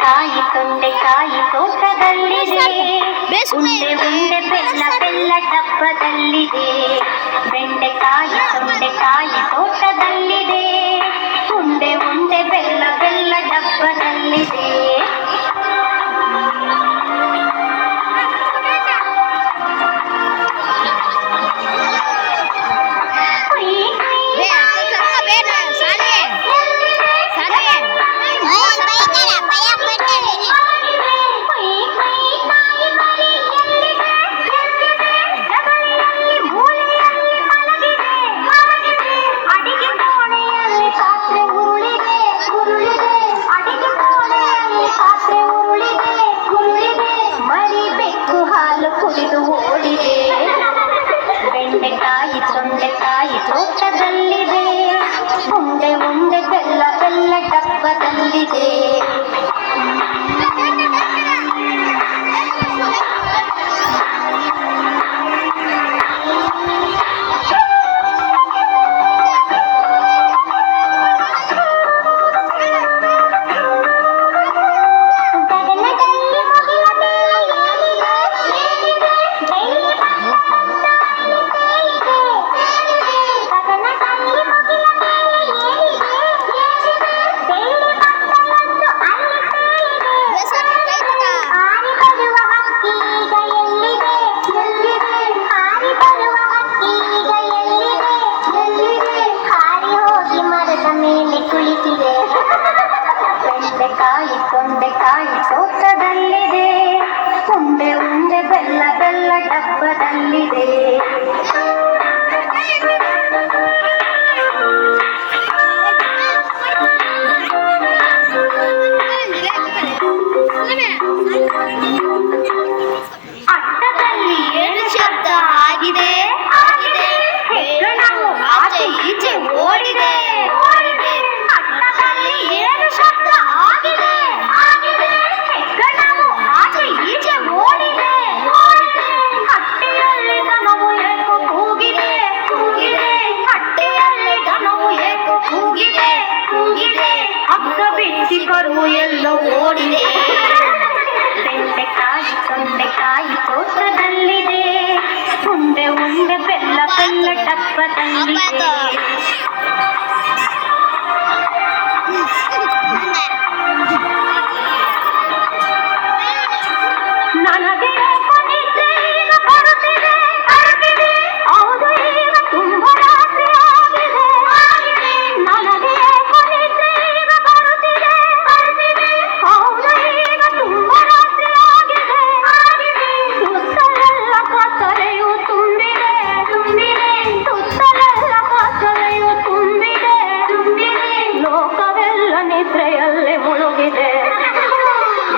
ತೊಂಡೆಕಾಯಿ ತೋಟದಲ್ಲಿದೆ. ಉಂಡೆ ಉಂಡೆ ಬೆಲ್ಲ ಬೆಲ್ಲ ಡಬ್ಬದಲ್ಲಿದೆ. ಬೆಂಡೆಕಾಯಿ ತೊಂಡೆಕಾಯಿ ತೋಟದಲ್ಲಿದೆ. ಉಂಡೆ ಉಂಡೆ ಬೆಲ್ಲ ಬೆಲ್ಲ ಡಬ್ಬದಲ್ಲಿದೆ. ಬೆಂಡೆಕಾಯಿ ತೊಂಡೆಕಾಯಿ ತೋಟದಲ್ಲಿದೆ. ಉಂಡೆ ಉಂಡೆ ಬೆಲ್ಲ ಬೆಲ್ಲ ಡಬ್ಬದಲ್ಲಿದೆ. ಬೆಂಡೆಕಾಯಿ ತೊಂಡೆಕಾಯಿ ತೋಟದಲ್ಲಿದೆ. ಉಂಡೆ ಉಂಡೆ ಬೆಲ್ಲ ಬೆಲ್ಲ ಡಬ್ಬದಲ್ಲಿದೆ. ಅಟ್ಟದಲ್ಲಿ ಏನು ಶಬ್ದ ಆಗಿದೆ ಆಗಿದೆ. ಹೆಗ್ಗಣವು ಆಚೆ ಈಚೆ ಓಡಿದೆ. ಅಟ್ಟದಲ್ಲಿ ಏನು ಶಬ್ದ ಆಗಿದೆ ಆಗಿದೆ. ಹೆಗ್ಗಣವು ಆಚೆ ಈಚೆ ಓಡಿದೆ ಓಡಿದೆ. ಹಟ್ಟಿಯಲ್ಲಿ ದನವು ಏಕೋ ಕೂಗಿದೆ ಕೂಗಿದೆ. ಹಟ್ಟಿಯಲ್ಲಿ ದನವು ಏಕೋ ಕೂಗಿದೆ ಕೂಗಿದೆ. ಹಗ್ಗ ಬಿಚ್ಚಿ ಕರು ಎಲ್ಲ ಓಡಿದೆ. ಬೆಂಡೆಕಾಯಿ ತೊಂಡೆಕಾಯಿ ತೋಟದಲ್ಲಿದೆ. ಉಂಡೆ ಉಂಡೆ ಬೆಲ್ಲ ಬೆಲ್ಲ ಡಬ್ಬದಲ್ಲಿದೆ. ನನಗೆ ನಿದ್ರೆ ಈಗ ಬರುತ್ತಿದೆ ಬರುತ್ತಿದೆ. ಹೌದು ಈಗ ತುಂಬ ರಾತ್ರಿ ಆಗಿದೆ. ನನಗೆ ನಿದ್ರೆ ಈಗ ಬರುತ್ತಿದೆ ಬರುತ್ತಿದೆ. ಹೌದು ಈಗ ತುಂಬ ರಾತ್ರಿ ಆಗಿದೆ. ಸುತ್ತಲೆಲ್ಲ ಕತ್ತಲೆಯು ತುಂಬಿದೆ ತುಂಬಿದೆ. ಸುತ್ತಲೆಲ್ಲ ಕತ್ತಲೆಯು ತುಂಬಿದೆ ತುಂಬಿದೆ. ಲೋಕವೆಲ್ಲ ನಿದ್ರೆಯಲ್ಲೇ ಮುಳುಗಿದೆ.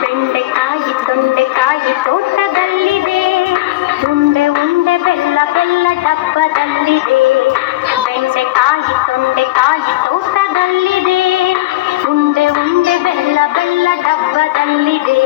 ಬೆಂಡೆಕಾಯಿ ತೊಂಡೆಕಾಯಿ ತೋಟದಲ್ಲಿದೆ. ಉಂಡೆ ಉಂಡೆ ಬೆಲ್ಲ ಬೆಲ್ಲ ಡಬ್ಬದಲ್ಲಿದೆ. ಬೆಂಡೆಕಾಯಿ ತೊಂಡೆಕಾಯಿ ತೋಟದಲ್ಲಿದೆ. ಉಂಡೆ ಉಂಡೆ ಬೆಲ್ಲ ಬೆಲ್ಲ ಡಬ್ಬದಲ್ಲಿದೆ.